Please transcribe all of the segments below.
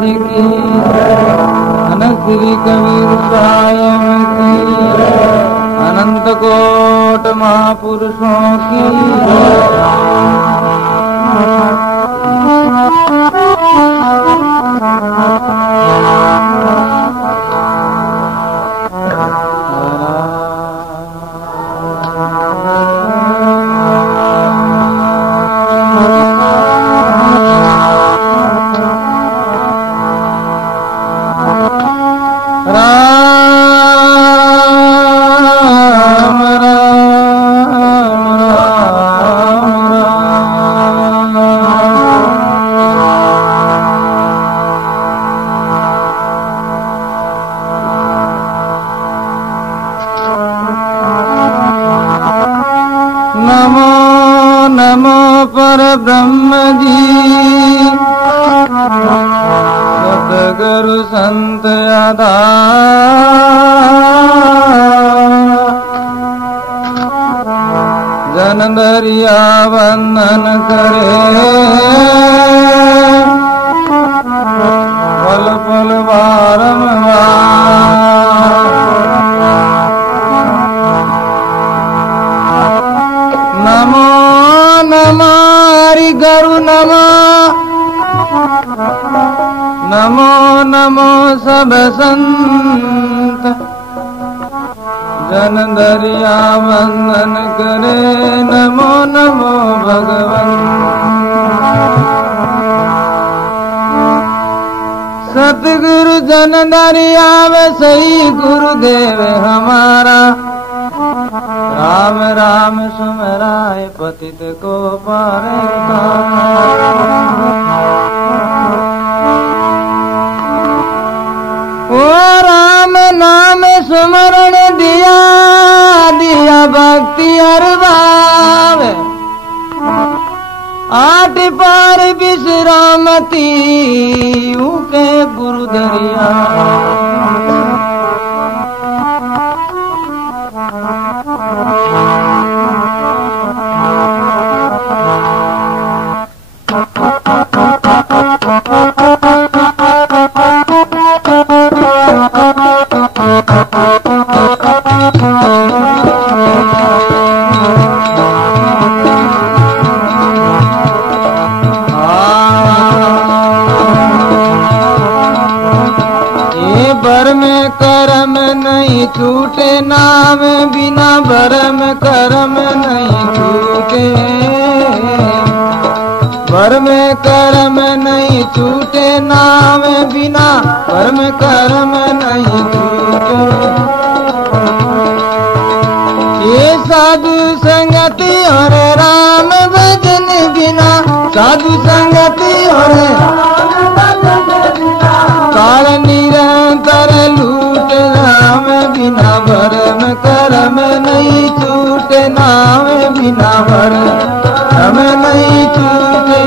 की अनंत श्री कबीर साहिब की अनंत कोट महापुरुषों की ब्रह्म जी सतगुरु संत जन दरिया वंदन करे पल पल बारंबार नमो नमः गुरु नमो नमो नमो सब संत जन दरिया वंदन करे नमो नमो भगवन सतगुरु जन दरिया वे सही गुरुदेव हमारा राम राम सुमराय पतित को पारे ओ राम नाम सुमरण दिया दिया भक्ति अरबाव आठ पार विश्रामती उके गुरु दरिया छूटे नाम बिना भरम करम नहीं छूटे भरम करम नहीं छूटे नाम बिना भरम करम नहीं छूटे ये साधु संगति और राम भजन बिना साधु संगति और काल निरंतर लूट नाम बिना भरम करम नहीं छूटे नाम बिना भरम नहीं छूटे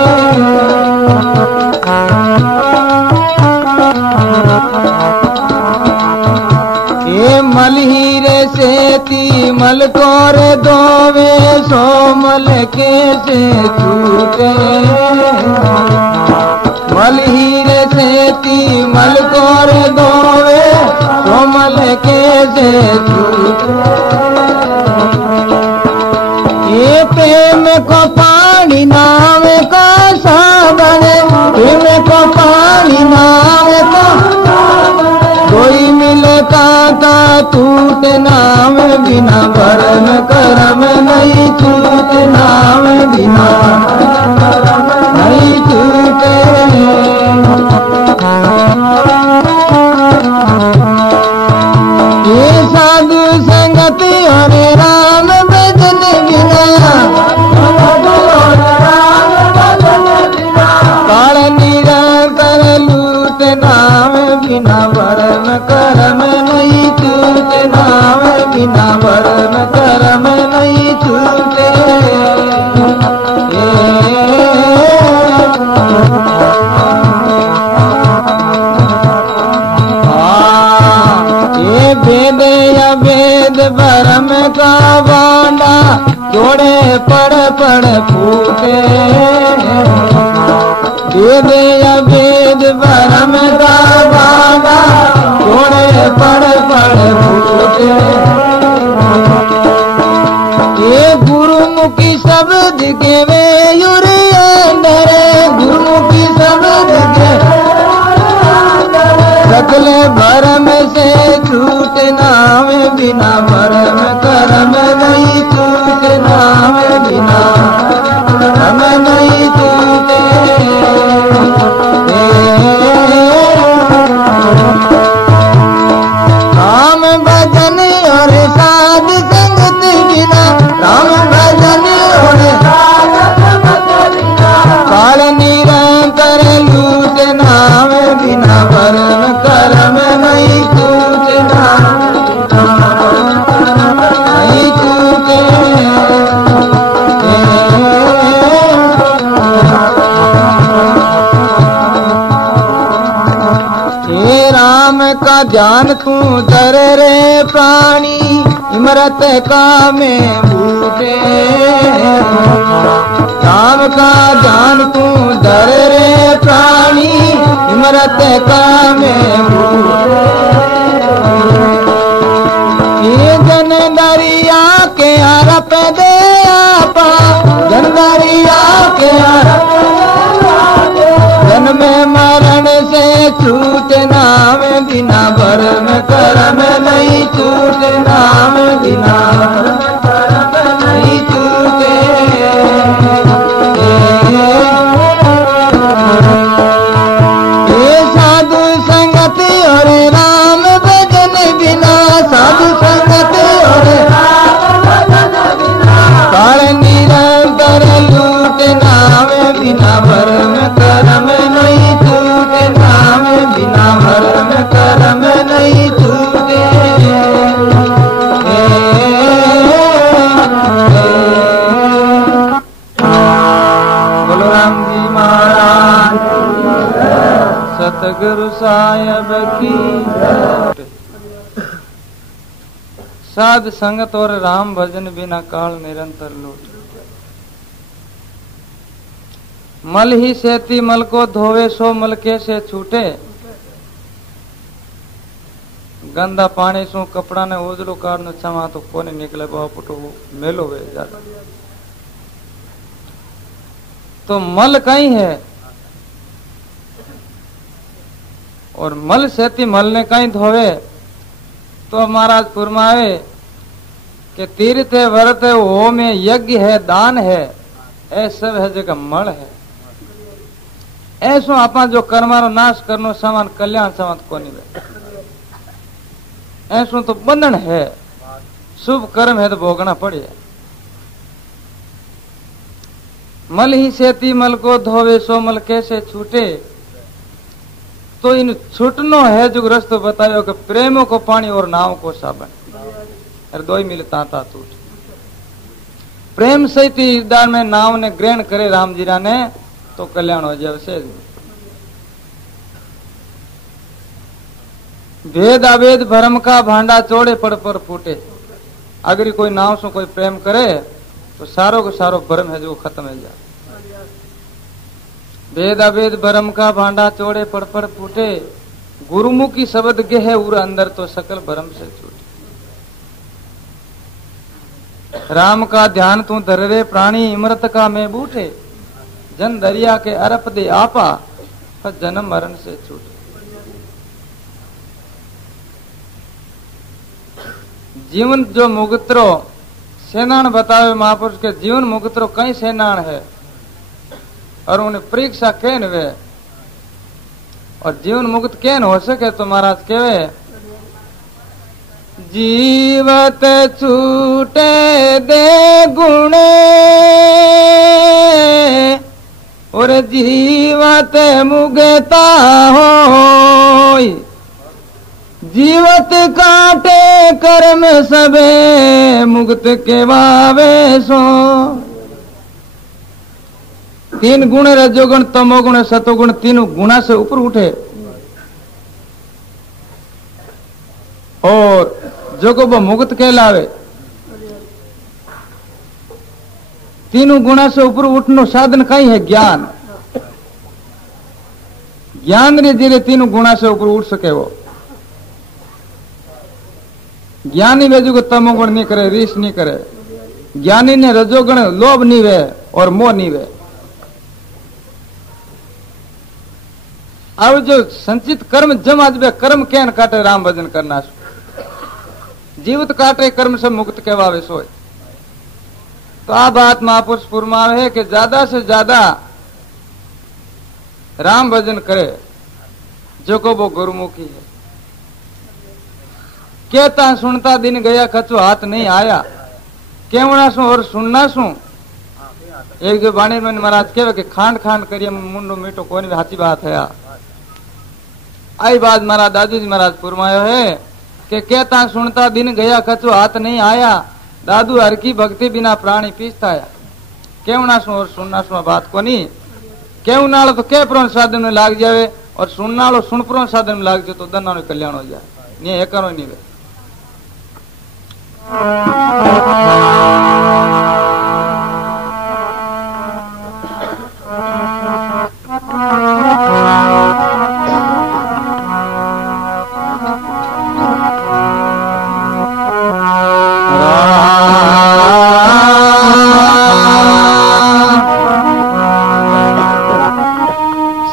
ये मलहीरे से मल कोर दोवे सो मल के से छूटे मलहीरे से मल कोर दोवे कोमल के से ये प्रेम को पानी नाम का सावन प्रेम को पानी नाम का कोई मिले कांता टूट नाम बिना भरम करम नहीं छूट नाम बिना नहीं छूटे ये साधु संगति और राम भजन बिना काल निरंतर लूट नाम बिना भरम करम नहीं छूटे नाम बिना भरम करम नहीं छूटे वेद या वेद भरम का बांडा जोड़े पड़ फूटे वेद या वेद भरम का बागा छोड़े पड़ पड़ फूटे। ये गुरुमुखी शब्द के वे युरी अंदर, गुरुमुखी शब्द के सकले भरम से छूटना में बिना भरम करम नहीं छूटना में बिना हम नहीं छूटे। राम भजन और साध संगत बिना, राम भजन और काल निरंतर लूटना में बिना भरम करम नहीं छूटना नहीं छूटे। हे राम का ध्यान तू धर रे प्राणी, इमरत का में बूटे। राम का ध्यान तू धर रे प्राणी, इमरत का में बूटे। ये जन दरिया के अरप दे आपा, जन दरिया के अरप जन्म मरण से छूटना में बिना भरम करम नहीं छूटना में बिना भरम करम नहीं छूटे। ये साधु संगत और राम भजन बिना, साधु संगत और काल निरंतर लूटना में बिना भरम करम नहीं छूटना में बिना भरम करम नहीं छूटे। बोलो राम जी महाराज सतगुरु साहिब की। साध संगत और राम भजन बिना काल निरंतर लूट। मल ही सेती मल को धोवे सो मल कैसे छूटे। गंदा पानी सु कपड़ा ने ओझलो कार न छमा तो कोने निकले बापुटो मेलो वे जाता। तो मल कहीं है और मल सेती मल ने कहीं धोवे। तो महाराज फरमावे कि तीर्थ है व्रत है होम है यज्ञ है दान है ऐ सब है जगह मल है। ऐसो आपा जो कर्मारो नाश करनो समान कल्याण समान कोनी वे। ऐसो तो बंधन है, शुभ कर्म है तो भोगना पड़े। मल ही सेती मल को धोवे सो मल कैसे छूटे। तो इन छुटनो है जो रस्तो बतायो कि प्रेमों को पानी और नाव को साबन, अरे दो ही मिले तांता टूट। प्रेम सहित दान में नाव ने ग्रहण करे राम जीरा ने तो कल्याण हो जाए से। भेद अभेद भरम का भांडा चौड़े पड़ पर फूटे। अगर कोई नाव से कोई प्रेम करे तो सारो को सारो भरम है जो खत्म हो जाए। भेद अभेद भरम का भांडा चौड़े पड़ पड़ फूटे। गुरुमुखी शब्द के है उर अंदर तो सकल भरम से छूटे। राम का ध्यान तू धर रे प्राणी इमरत का में बूठे। जन दरिया के अरप दे आपा पर जन्म मरण से छूटे। जीवन जो मुगत्रो सेनान बतावे महापुरुष के जीवन मुगत्रो कई सेनान है और उन्हें परीक्षा कैन वे और जीवन मुक्त कैन हो सके तो महाराज केवे जीवत छूटे दे गुणे और जीवत मुगता हो। जीवत काटे कर्म सबे मुक्त के वावे सो। तीन गुण रजोगुण तमोगुण सतोगुण तीनों गुणा से ऊपर उठे और जो को वो मुक्त कहलावे। तीनों गुणा से ऊपर उठनो साधन कई है ज्ञान। ज्ञान रे जीरे तीनों गुणा से ऊपर उठ सके वो ज्ञानी वेजू को तमोगुण नहीं करे, रीस नहीं करे। ज्ञानी ने रजोगुण लोभ नहीं वे और मोह नहीं वे। अब जो संचित कर्म जम आज बे कर्म कैन काटे राम भजन करना जीवित काटे कर्म से मुक्त कहवावे सोए। तो आ बात महापुरुष फुरमावे है कि ज्यादा से ज्यादा राम भजन करे जो को वो गुरुमुखी है। कहता सुनता दिन गया कछु हाथ नहीं आया, केवना सु और सुनना सु। एक जो बाणी मन महाराज कहे कि खांड खांड करिए मुंडो मीठो कोनी हाची बात है। आई बात महाराज दादू जी महाराज फुरमायो है कि कहता सुनता दिन गया कछु हाथ नहीं आया, दादू हर की भक्ति बिना प्राणी पीसता है। केवना सु और सुनना सु बात कोनी। केवनालो तो के प्रण साधन में लाग जावे और सुननालो सुन प्रण साधन में लाग जाए तो दन्ना नो कल्याण हो जाए। नहीं एक करो नहीं वे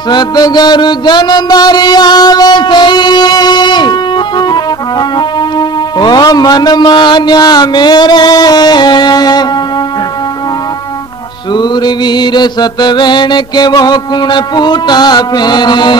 सतगुरु जन दरियावे सही ओ मन मान्या मेरे, सूरवीर सतवेण के वो कुण पूटा फेरे।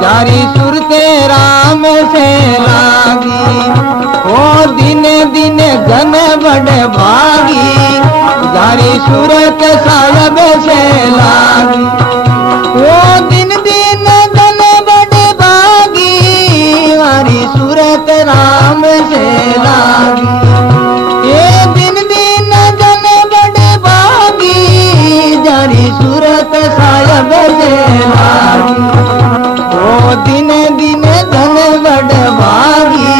जारी सुरते राम से लागी, ओ दिने दिने जन बड़े भागी, जारी सूरत साहब से लागी। ओ दिन दिन जन बड़े भागी, जारी सूरत राम से लागी। ये दिन दिन जन बड़े भागी, जारी सूरत साहब से लागी। ओ दिने दिने धन बड़ भागी,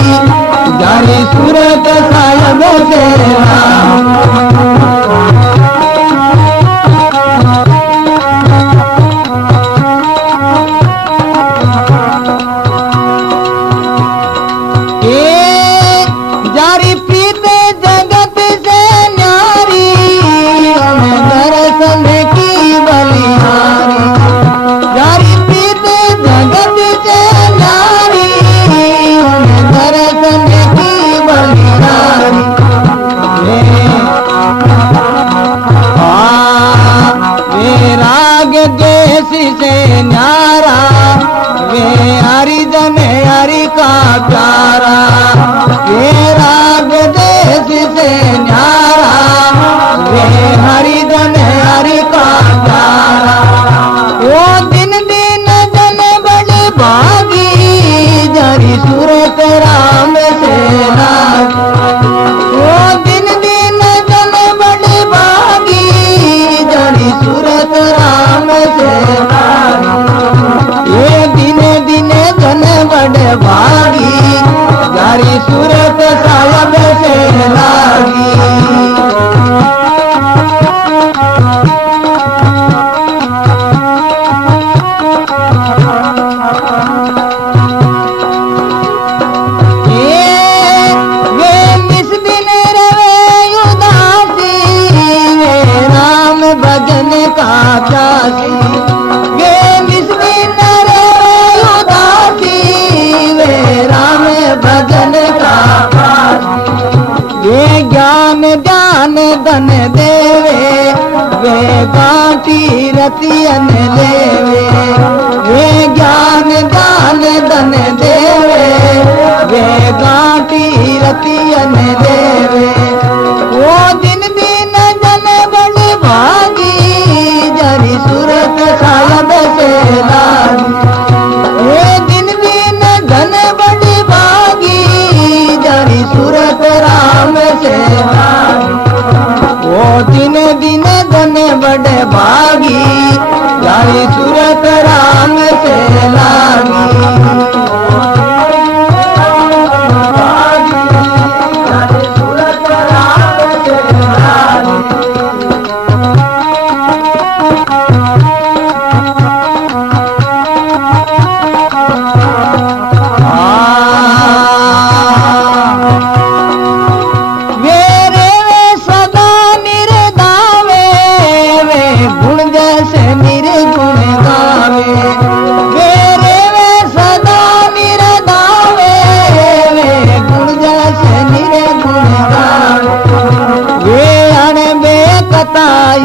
जारी सूरत साहब से जारी प्रीत जगत से न्यारी, हमें दर्शन की बलिहारी। जारी प्रीत जगत से न्यारी, हमें दर्शन की बलिहारी। वे राग जैसी से न्यारा, वे हरिजन हरि का प्यारा। वे राग जैसी से न्यारा, वे हरिजन हरि का प्यारा। वो दिन दिन जन बड़े भागी, जारी सूरत राम से लागी। वो दिन दिन जन बड़े भागी, जारी सूरत राम से लागी। ये दिने दिने जन बड़े भागी, जारी सूरत साहब से लागी। भजन का प्यासी, वे निस्बिन रे उदासी, वे राम भजन का प्यासी। वे ज्ञान ज्ञान धन देवे, वे बाटी रतियन लेवे। वे ज्ञान ज्ञान धन देवे, वे बाटी रतियन लेवे। वो दिन दिन दिन धन बड़े भागी जारी सूरत राम से लागी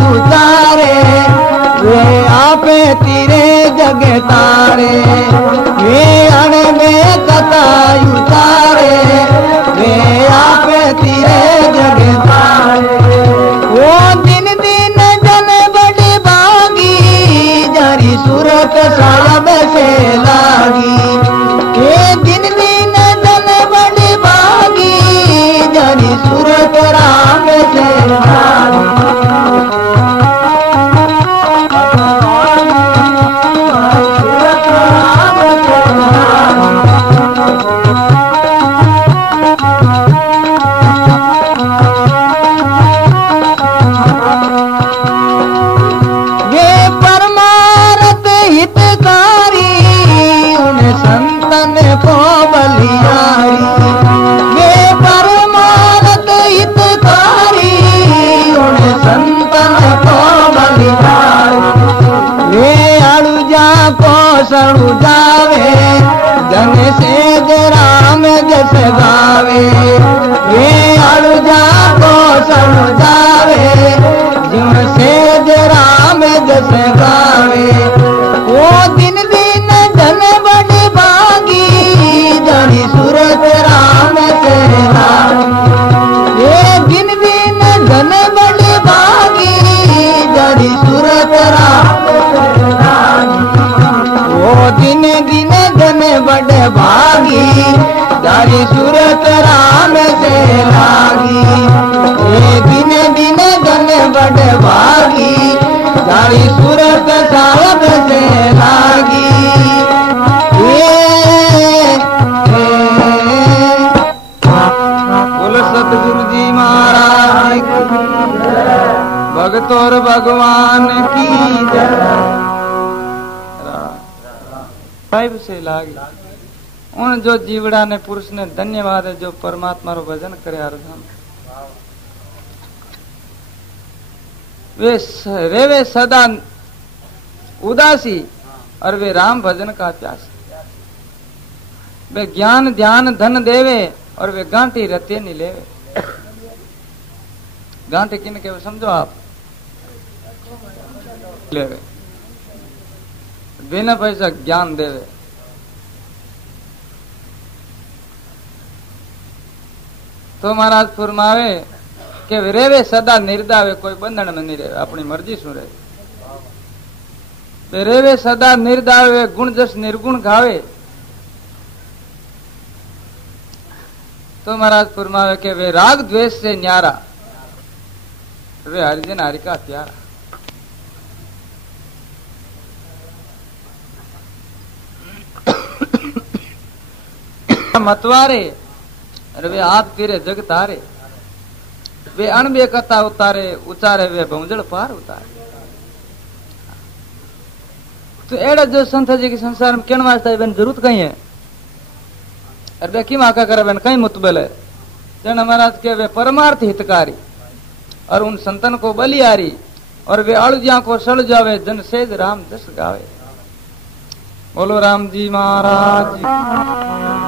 उतारे वे आपे तीरे जग तारे वे अण में कथा उतारे वे आपे तीरे जग तारे वो दिन दिन जन बड़ी भागी जारी सूरत साहब से लागी ये दिन दिन जन बड़ी भागी जारी सूरत राम से लागी सड़ू जावे जन से राम जस गावे ये अड़ुजा को सड़ू जावे जिन से राम जस गावे वो दिन दिन जन बड़ी भागी जनी सूरत राम से लागी ये दिन दिन जन बड़ी भागी जनी सूरत राम से लागी वो दिन दिन धन बड़े भागी जारी सूरत राम से लागी ये दिन दिन धन बड़े भागी जारी सूरत साहब से लागी बोलो सतगुरु जी महाराज की भगत और भगवान की जय साहिब से लागी उन जो जीवड़ा ने पुरुष ने धन्यवाद है जो परमात्मा रो भजन करे हरदम वे रेवे सदा उदासी और वे राम भजन का प्यासी वे ज्ञान ध्यान धन देवे और वे गांठी रते नहीं लेवे गांठी किन के समझो आप लेवे बिना पैसा ज्ञान देवे तो महाराज फरमावे के रेवे सदा निर्दावे कोई बंधन में नहीं रहे अपनी मर्जी सु रहे रेवे सदा निर्दावे गुण जस निर्गुण गावे तो महाराज फरमावे के वे राग द्वेष से न्यारा वे हरिजन हरि का प्यारा मतवारे वे हाथ फिरे जग तारे वे अणबे कथा उतारे उचारे वे भौजल पार उतारे तो एड़ा जो संत जी के संसार में कहने वास्ते बेन जरूरत कहीं है अरे वे किम आका करे बेन कहीं मुतबल है जन महाराज के वे परमार्थ हितकारी और उन संतन को बलियारी और वे अड़ुजिया को सड़ जावे जन सेज राम जस गावे बोलो राम जी महाराज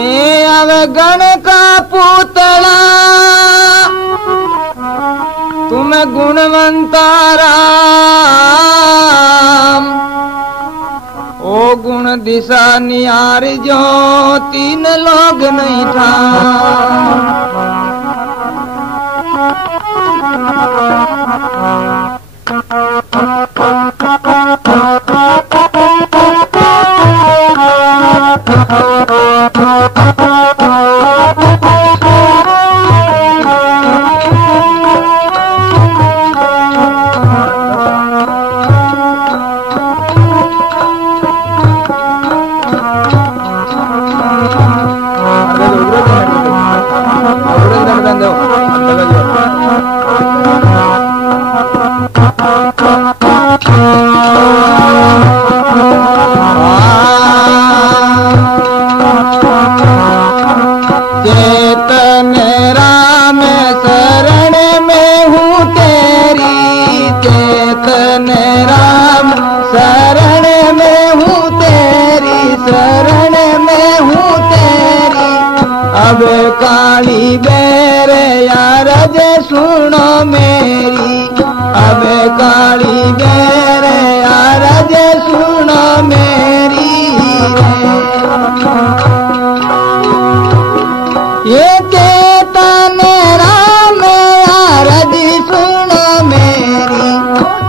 मैं आवे गण का पुतला तुम गुणवंता राम ओ गुण दिशा निहार जो तीन लोग नहीं था अब काली बेर यार जे सुनो मेरी अब काली बेर यार जे सुनो मेरी ये चेतन राम यार जी सुनो मेरी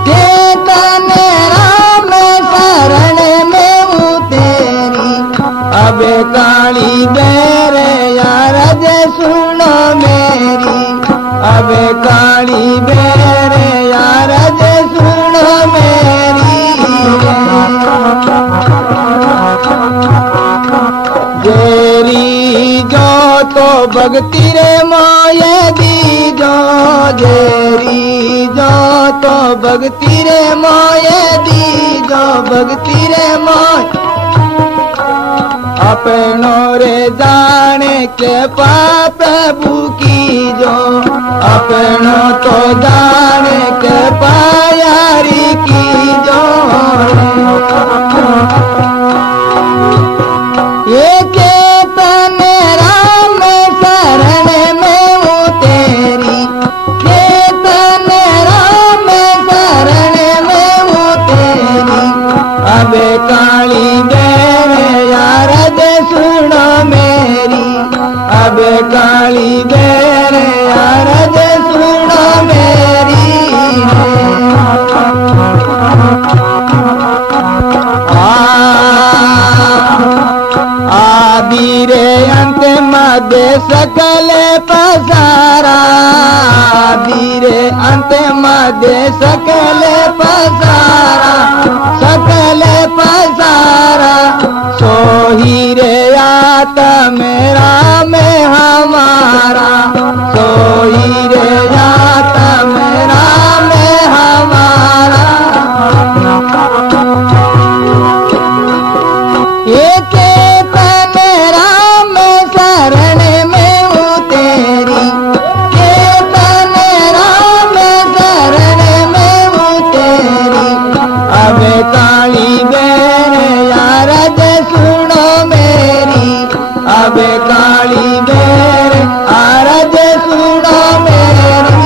चेतन राम शरण में हूँ तेरी अब काली बेर यार जे सुनो मेरी अब काली बेर यार जे सुनो मेरी जेरी जो तो भक्ति रे मोये दीजो जेरी जो तो भक्ति रे मोये दीजो भक्ति रे मोय अपनो रे जाने के प्रभु की जो अपनो तो जाने के यारी की जो ये चेतन राम शरण में हूँ तेरी चेतन राम शरण में हूँ तेरी अब काली बेर यार जे सुनो मेरी अब काली बेर यार जे सुनो मेरी आदि रे अंत मध्य सकल पसारा आदि रे अंत मध्य सकल पसारा सकल पसारा सोही रे आत्म राम हमारा सोही रे आत्म राम हमारा ये चेतन राम शरण में हूँ तेरी चेतन राम शरण में हूँ तेरी अब काली बेर यार जे सुनो मेरी अब काली बेर यार जे सुनो मेरी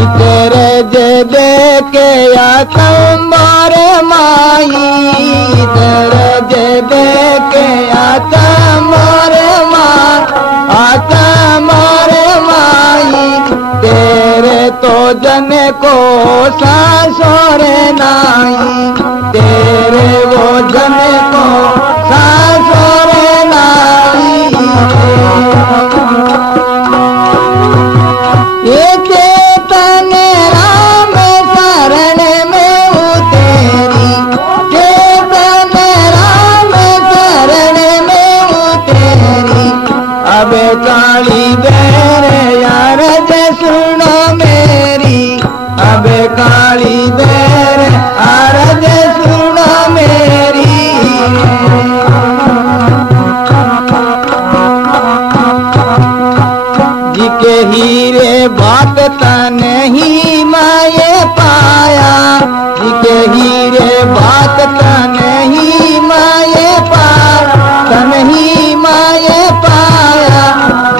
इतरे जे देखे या कंबर माई इतरे जे देखे या कंबर माई तेरे तो जन को सासोर नाई तेरे वो जन को सासोर नाई ये चेतन राम शरण में हूँ तेरी चेतन राम शरण में हूँ तेरी अब काली बेर यार जे सुनो मेरी अब काली बेर यार जे सुनो मेरी बात तने ही मैं पाया, जी के हीरे बात तने ही मैं पाया, तने ही मैं पाया।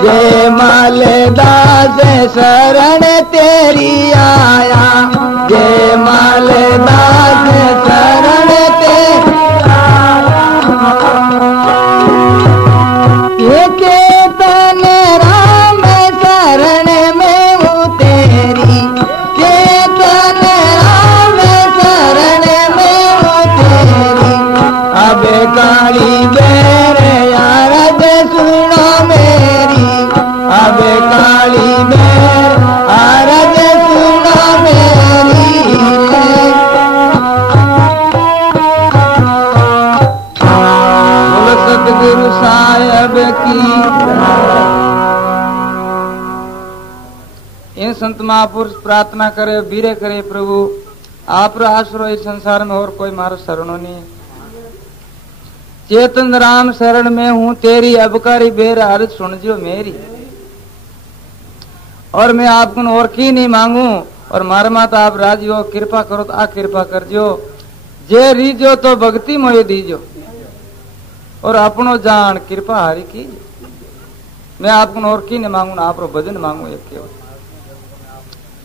जय मालदास शरण तेरी आया, जय मालदास शरण तेरी ये केतन राम शरण में हूँ तेरी, केतन राम शरण में हूँ तेरी। अब काली बेर यारद सुनो मेरी, अब काली बेर आरद सुनो मेरी। बोलो सतगुरु साहब की। इन संत महापुरुष प्रार्थना करे बीरे करे, प्रभु आप रो आसरो इस संसार में और कोई मारो शरणो नहीं। चेतन राम शरण में हूँ तेरी, अबकारी बेर अर्ज सुनजो मेरी। और मैं आपको और की नहीं मांगू, और मारे माता आप राजी हो, कृपा करो तो आ कृपा करजो। जे रीजो तो भक्ति मोय दीजो, और अपनो जान कृपा हारी की। मैं आपको और की नहीं मांगू, आप रो भजन मांगू एक केवल।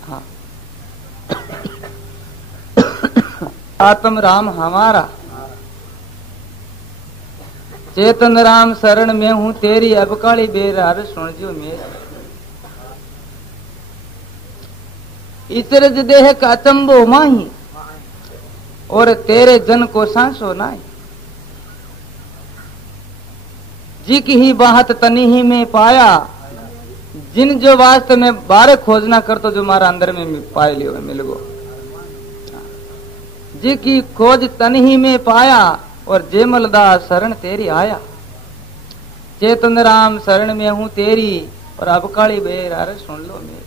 हाँ आत्म राम हमारा, चेतन राम शरण में हूँ तेरी, अबकाली बेर अर्ज सुनजो मेरी। इतरज देह का अचंबो माही, और तेरे जन को सांसो नाई। जी की ही बात तनी ही में पाया, जिन जो वास्तव में बारे खोजना कर तो जो मारा अंदर में पाए लियो मिल गो। जी की खोज तन ही में पाया, और जेमलदास शरण तेरी आया। चेतन राम शरण में हूँ तेरी, और अब काली बेर अरे सुन लो मेरी।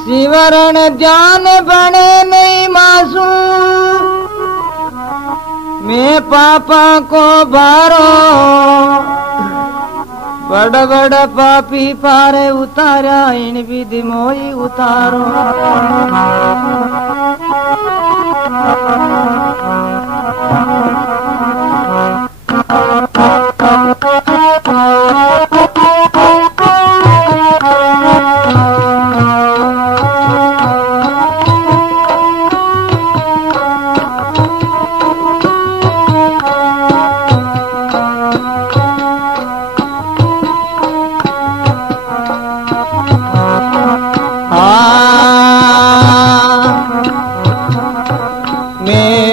शिवरण ध्यान बने नहीं मासू, मैं पापा को बारो। बड़ बड़ पापी पारे उतारा, इन विधि मोई उतारो।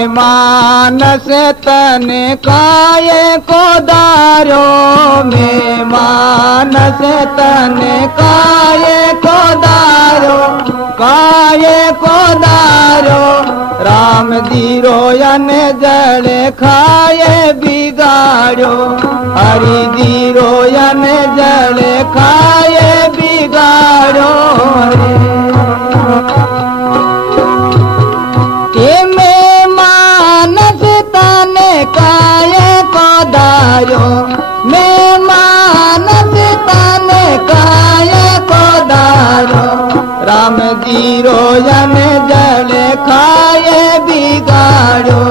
मानस तन काये को दारो, में मानस तन काये को दारो, काये को दारो। राम दीरो यन जल खाए बिगाड़ो, हरि दीरो यन जल खाए बिगाड़ो। काये को दारो, मैं मानस तन काये को दारो। राम जीरो जन जल खाए बिगाड़ो,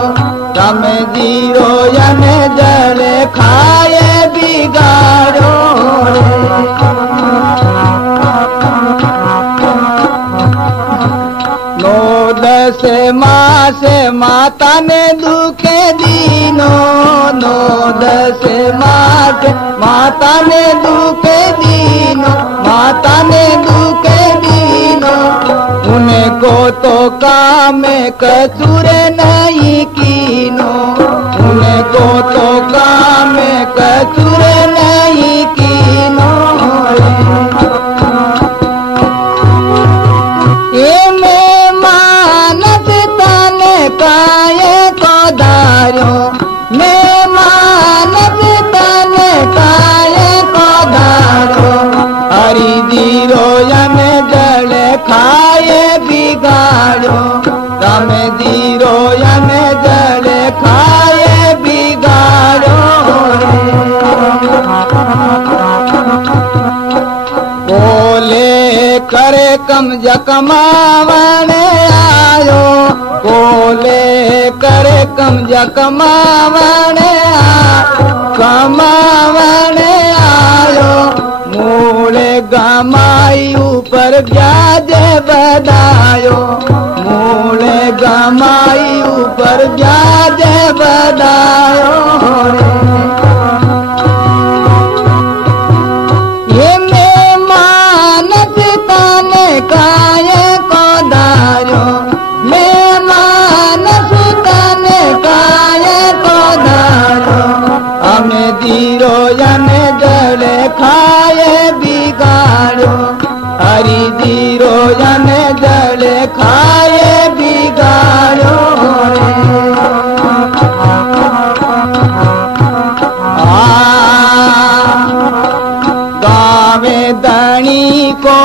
राम जीरो जन जल खाए बिगाड़ो। नो दस मास माता ने दुखे दीनो, नो दस मास माता ने दुखे दीनो, माता ने दुखे दीनो। उनको तो काम कसूर नहीं कीनो, उनको तो काम कसूर नहीं कीनो। काये को दारो, मैं जीरो यन जल खाए बिगाड़ो कोले करे कमज कमावन आयो कोले करे कमज कमावन कमावन आयो मूले गमाई ऊपर ब्याज बदायो मूले गमाई ऊपर ब्याज बदायो ये में मानस तने काये को दायो मैं मानस तने काये को दायो हमें दीरो यन जल खाए बिगाड़ो हरि दीरो यन जल खाए बिगाड़ो गावे दणी को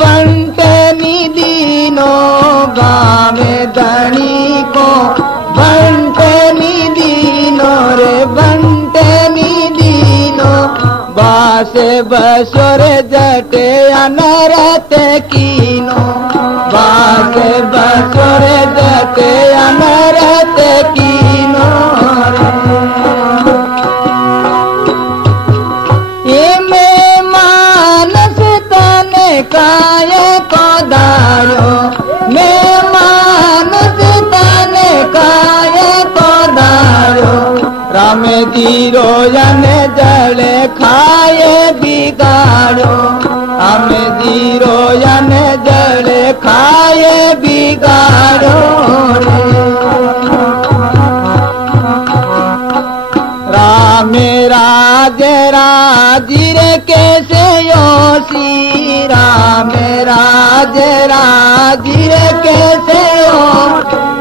बंटे निदीनो गावे दणी को बंटे निदीनो रे बंटे निदीनो बासे बसोर जटे अनरत कीनो बासे बसोर जटे अनरत कीनो ये में मानस तने काये को दारो मैं मानस तने काये को दारो राम दीरो यन जल खाए बिगाड़ो हम दीरो यन जल खाए बिगाड़ो राम राज राजीर कैसे योसी राम राज राजीर कैसे हो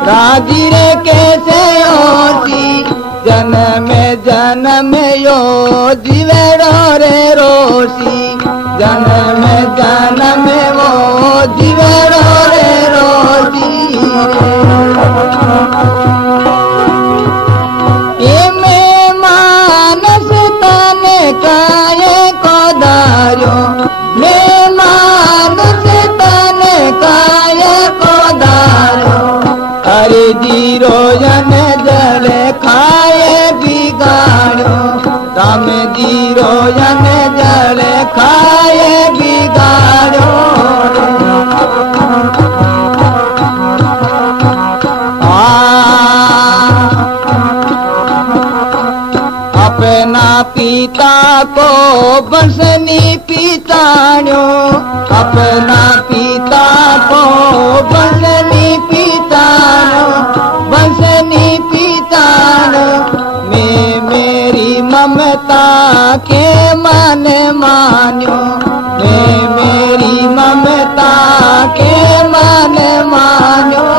राजीर कैसे योसी जन्म यो जीवेरो रे रोसी जन्म वो जीवेरो रे रोसी ये में मानस तने काये को दारो मैं मानस तने काये को दारो हरि जीरो यन जल खाए बिगाड़ो राम जीरो यन जल खाए बिगाड़ो अपना पिता को बंसनी पितानो अपना पिता को बंसनी पितानो बंसनी पितानो मैं मेरी ममता के मन मान्यो मैं मेरी ममता के मन मान्यो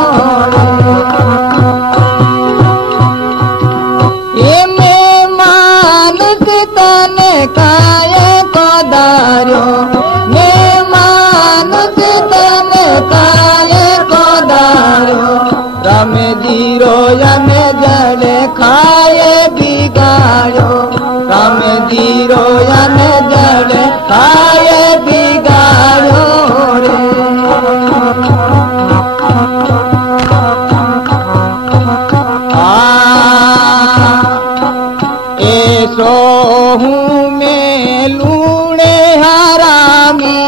ये मैं मानस तने काये को दारो मैं मानस तने काये को दारो राम जीरो यन जल खाए बिगाड़ो राम जीरो यन जल खाए बिगाड़ो रे ऐसो हूँ मैं लूणे हरामी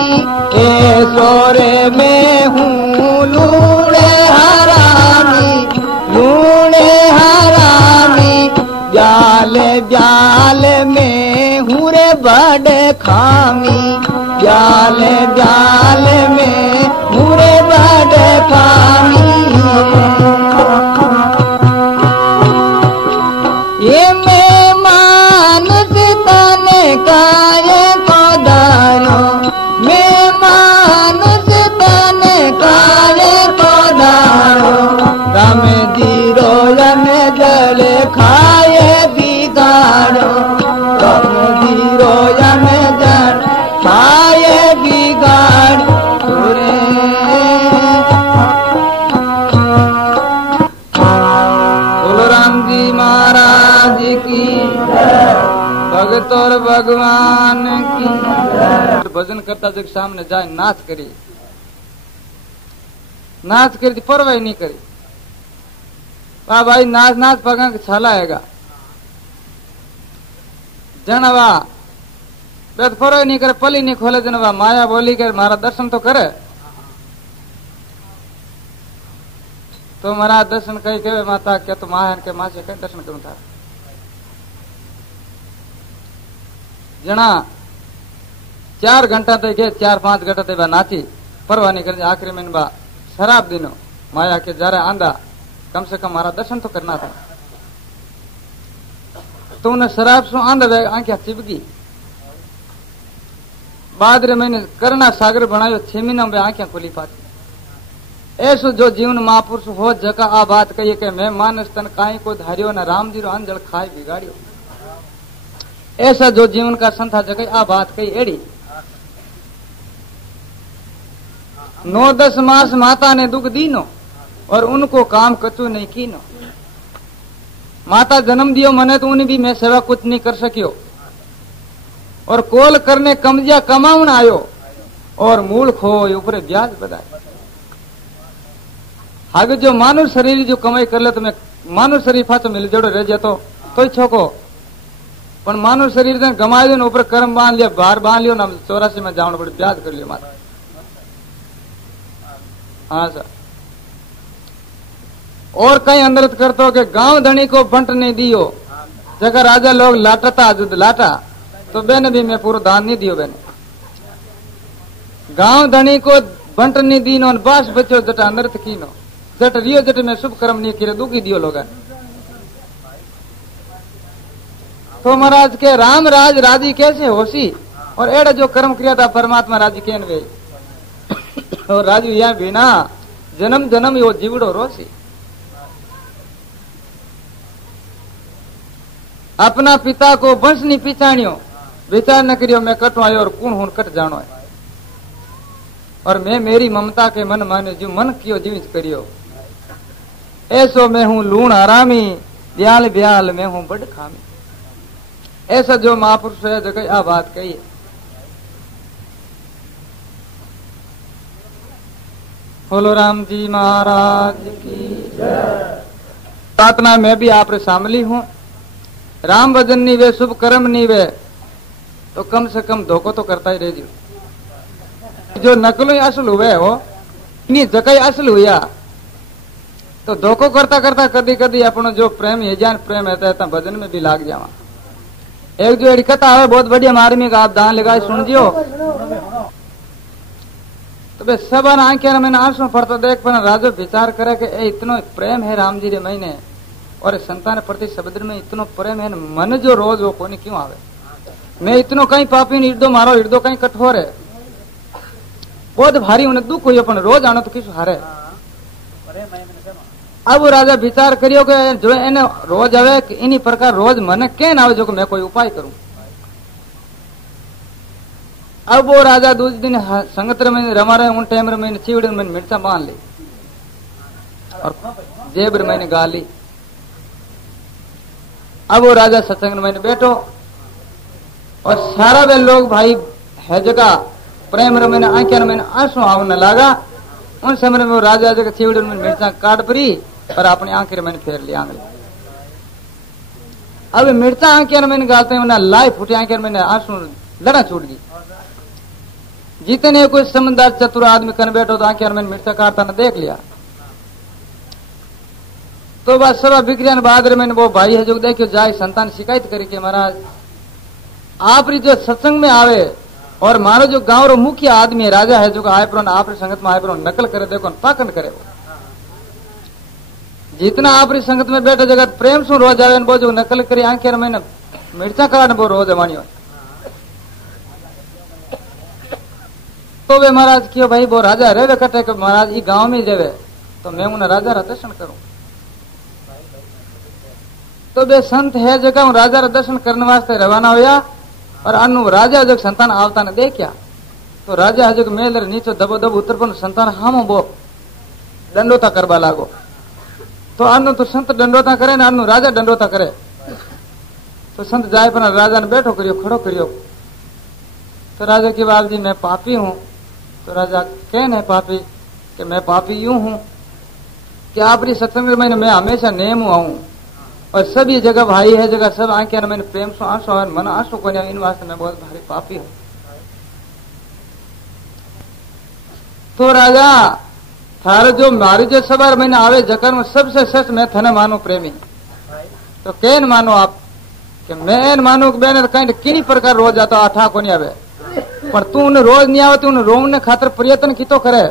ऐसो रे मैं हूँ लूणे हरामी जाल जाल में हूँ रे बड़ खामी जाल जाल में हूँ रे बड़ खामी ये मैं मानस तने काये को दारो मैं मानस तने काये को दारो राम जीरो यन जल खाए बिगाड़ो राम जीरो यन जल खाए बिगाड़ो रे भगत और भगवान की। भजन करता जो सामने जाए नाच करी परवाही नहीं करी। वाह भाई नाच नाच पगा छाला हैगा जनवा बेद परवाही नहीं करे पली नहीं खोले जनवा माया बोली कर मारा दर्शन तो करे तो मारा दर्शन कही के माता क्या तो मां के मां से कई दर्शन करूं था जना 4 घंटा तक 4-5 घंटा तक नाची परवाह नहीं कर आखिरी में बा शराब दिनो माया के जरा आंदा कम से कम हमारा दर्शन तो करना था तो उन्हें शराब सो आंदा वे आंखें चिपकी बाद रे मैंने करना सागर बनायो 6 महीना में आंखें खुली पाती ऐसो जो जीवन महापुरुष हो जका आ बात कही के मैं मानस तन काई को धारियो न राम जी रो अंजल खाए बिगाड़ियो ऐसा जो जीवन का संथा जगह आ बात कही एड़ी 9-10 मास माता ने दुख दीनो और उनको काम कचू नहीं कीनो माता जन्म दियो मने तो उन्हें भी मैं सेवा कुछ नहीं कर सकियो और कोल करने कमजिया कमाउन आयो और मूल खो ऊपर ब्याज बधाए आगे जो मानव शरीर जो कमाई कर ले तो मैं मानव शरीर फाचो मिल जोड़ो रह जातो तो छोको पण मानव शरीर ने गमाए दो ऊपर कर्म बांध लिया बाहर बांध लियो ना 84 में जावण पड़े ब्याज कर लियो माता हाँ सर और कई अंदर करतो के गांव धनी को बंट नहीं दियो जगह राजा लोग लाटता जुद लाटा तो बेने भी मैं पूरा दान नहीं दियो बेने गांव धनी को बंट नहीं दीनो बास बचो जट अंदर कीनो जट रियो जट में शुभ कर्म नहीं किए दुखी दियो लोग तो महाराज के राम राज राजी कैसे होसी और एड़ा जो कर्म किया था परमात्मा राजी केन वे और राजू यहाँ बिना जन्म जन्म यो जीवड़ो रोसी अपना पिता को वंश नहीं पिछाणियो विचार न करियो मैं कटो आयो और कौन हूं कट जानो है और मैं मेरी ममता के मन माने जो मन कियो जीवित करियो ऐसो मैं हूं लूण हरामी ब्याल ब्याल मैं हूं बड़ खामी ऐसा जो महापुरुष है जगह आ बात कही है बोलो राम जी महाराज की प्रार्थना में भी आप रे शामिली हूं राम भजन नहीं वे शुभ कर्म नहीं वे तो कम से कम धोखो तो करता ही रह जो नकलो असल हुए हो इन्हीं जगह असल हुआ तो धोखो करता करता कदी कदी अपनो जो प्रेम है जान प्रेम है भजन में भी लाग जावा एक जो एडी कथा है बहुत बढ़िया मारमी का आप दान लगाए सुन जियो तो बे सब आंखें मैंने आंसू पड़ता देख पर राजो विचार करे कि इतनो प्रेम है राम जी रे महीने और संतान प्रति शब्द में इतनो प्रेम है मन जो रोज वो कोनी क्यों आवे मैं इतनो कहीं पापी हृदय मारो हृदय कहीं कठोर है बहुत भारी उन्हें दुख हुई अपन रोज आनो तो किस हारे अब वो राजा विचार करियो कि जो एने रोज आवे कि इन्हीं प्रकार रोज मन के ना आवे जो मैं कोई उपाय करूं अब वो राजा दूसरे दिन संगत्र में रमा रहे उन टाइम में चिवड़ में मिर्चा बांध ली और जेबर मैंने गा ली अब वो राजा सत्संग में बैठो और सारा वे लोग भाई है जगह प्रेम मैंने आंखें मैंने आंसू आवने लगा उन समय में वो राजा जगह चिवड़ में मिर्चा काट परी और अपनी आंखें मैंने फेर लिया आंगली अब मिर्चा आंखें मैंने गाते हैं लाई फूटी आंखें मैंने आंसू लड़ा छूट गई जितने कोई समझदार चतुर आदमी कर बैठो तो आंखें मैंने मिर्चा काटता न देख लिया तो बस सब बिक्रिया बाद मैंने वो भाई है जो देखियो जाए संतान शिकायत करी के महाराज आप जो सत्संग में आवे और मारो जो गांव रो मुख्य आदमी है राजा है जो आए पर आप संगत में आए पर नकल करे देखो पाखंड करे वो जितना आप संगत में बैठे जगत प्रेम सु रोज आवे वो जो नकल करी आंखें मैंने मिर्चा काट वो रोज अमानी तो वे महाराज क्यों भाई वो राजा रहे कटे के महाराज ये गांव में रहे तो मैं उन्हें राजा रा दर्शन करूं तो वे संत है जगह राजा रा दर्शन करने वास्ते रवाना होया और अनु राजा जब संतान आवता ने देखा तो राजा जग मेल नीचे दबो दब उतर पर संतान हम वो दंडोता करवा लागो तो अनु तो संत दंडोता करे ना अनु राजा दंडोता करे तो संत जाय पर राजा ने बैठो करियो, खड़ो करियो। तो राजा की बात जी मैं पापी हूँ। तो राजा कहने पापी कि मैं पापी यूं हूँ कि आपकी सत्संग में मैं हमेशा नेम हुआ हूँ और सब ये जगह भाई है, जगह सब आंखें मैंने प्रेम सो आंसू और मन आंसू को इन वास्ते मैं बहुत भारी पापी हूँ। तो राजा थारे जो मारी जो सवार मैंने आवे जकर में सबसे सच मैं थने मानू प्रेमी। तो कैन मानो आप कि मैं मानू कि बेन कहीं किनी प्रकार रोज जाता आठा को नहीं आवे, पर तू उन्हें रोज नहीं आवे, तू उन्हें रोवने खातर प्रयत्न की तो करे।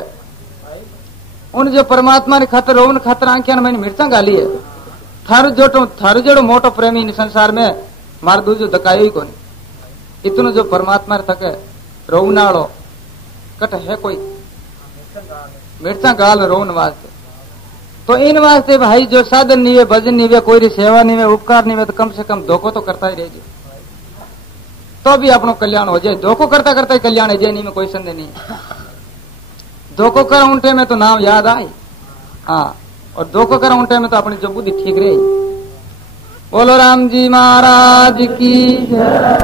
उन जो परमात्मा ने खातर रोवन खातर आंखिया मैंने मिर्चा गाली है। थारू जोड़ो मोटो प्रेमी इन संसार में मार दूजो दकायो ही कोनी। इतनो जो परमात्मा रे थके रोवनाड़ो कट है कोई मिर्चा गाल रोवन वास्ते। तो इन वास्ते भाई जो साधन नहीं है, भजन नहीं है, कोई री सेवा नहीं है, उपकार नहीं है, तो कम से कम धोखो तो करता ही रहेगी, तो भी अपनो कल्याण हो जाए। धोखो करता करता ही कल्याण है जाए, नहीं में कोई संदेह नहीं। धोखो कर उनटे में तो नाम याद आई, हाँ, और धोखो कर उनटे में तो अपनी जो बुद्धि ठीक रही। बोलो राम जी महाराज की जय।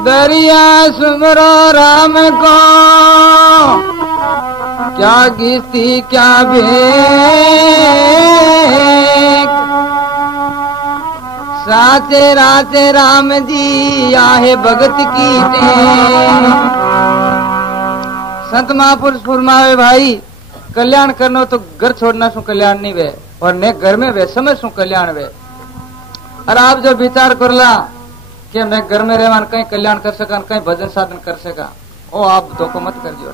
दरिया सुमरो राम को क्या गिस्ती क्या भेक, साचे राचे राम जी आहे भगत की टेक। संत महापुरुष फुरमावे भाई कल्याण करनो तो घर छोड़ना सु कल्याण नहीं वे, और ने घर में वे समय सु कल्याण वे। और आप जो विचार करला कि मैं घर में रहमान कहीं कल्याण कर सका, कहीं भजन साधन कर सका, ओ आप धोखो मत कर दियो।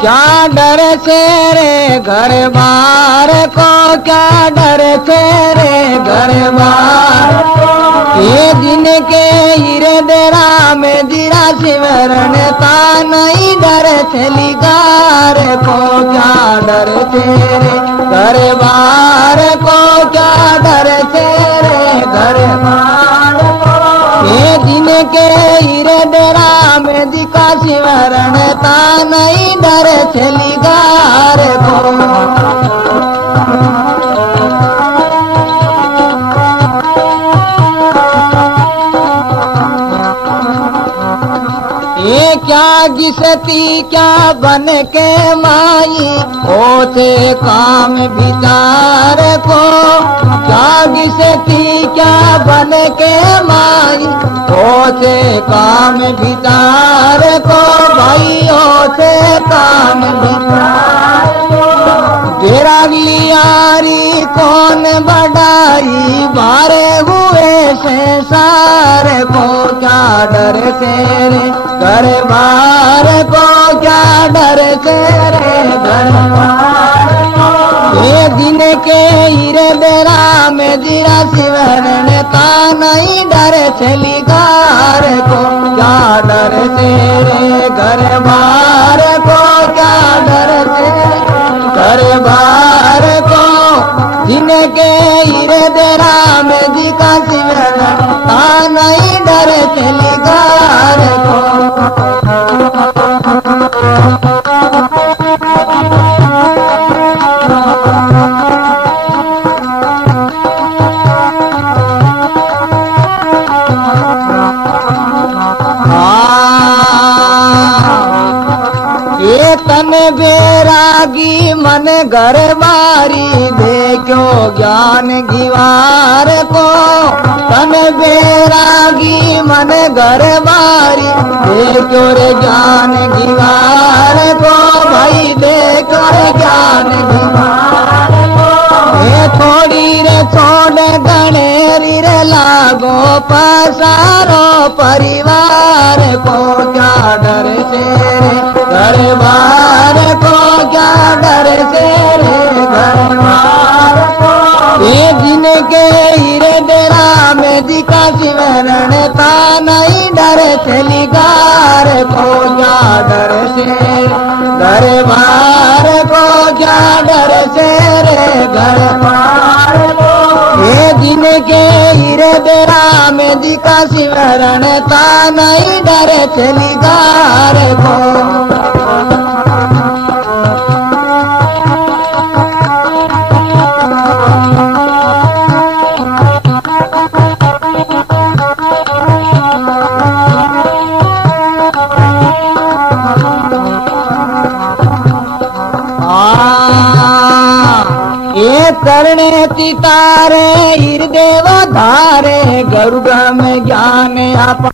क्या डर से रे घर बार को, क्या डर से रे घर बार को, ये दिन के हृदय राम जीरा सिमरन ता नहीं डर चली गार को। क्या डर से रे घर बार को, क्या डर से रे घर बार को, ये दिन के हृदय राम जी का सिमरन ता नहीं डर चली गार को। ये क्या गिसती क्या बन के माई होते काम विचार को, क्या गिसती क्या बन के माई होते काम विचार को, भाई होते काम विचार को। तेरा लियारी कौन बढ़ाई मारे हुए संसार को। क्या डर तेरे घर बार को, क्या डर तेरे घर बार को, ये दिन के हृदय राम जीरा सिमरन ता नहीं डर चली गार को। क्या डर तेरे घर बार को, क्या डर तेरे घर बार को, जिनके हृदय राम जी का सिमरन ता नहीं डर चली गार को। बैरागी मन घर बारी देखो ज्ञान घिवार को तन बैरागी मन घर बारी देखो रे ज्ञान घिवार को भाई देखो रे ज्ञान घिवार को ये थोड़ी रे छोड़ गणेरी रे लागो पसारो परिवार को क्या डर से रे घर बार को क्या डर से रे घर बार को ये जिनके हीरे डेरा में दिखा सिमरण था नहीं डर से लिगार को क्या डर से घर बार को क्या डर से रे घर बार को ये जिनके हीरे डेरा में दिखा सिमरण था नहीं डर से लिगार को करणे तितारे हृदय धारे गरुड़ में ज्ञान आप